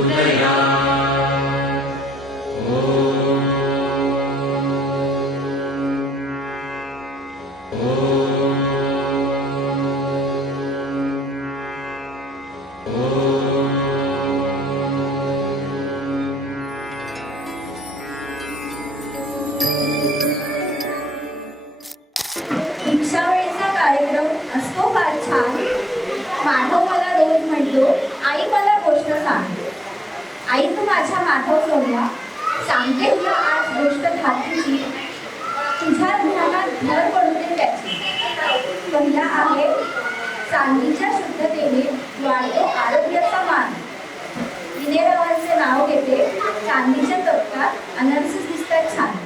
उदया दीक्षावेळीचा कार्यक्रम असतो फार छान. माधव मला रोज म्हणतो, आई मला गोष्ट सांग. आई तू माझ्या माधव सोडला, सांगते तुला आज गोष्ट धातूची. तुझ्या ध्यानात भर पडू दे त्याची. पहिला आहे चांदीच्या शुद्धतेने वाढतो आरोग्याचा मान. विनेरावांचे नाव घेते, चांदीच्या तत्कात अनर्स दिसतात छान.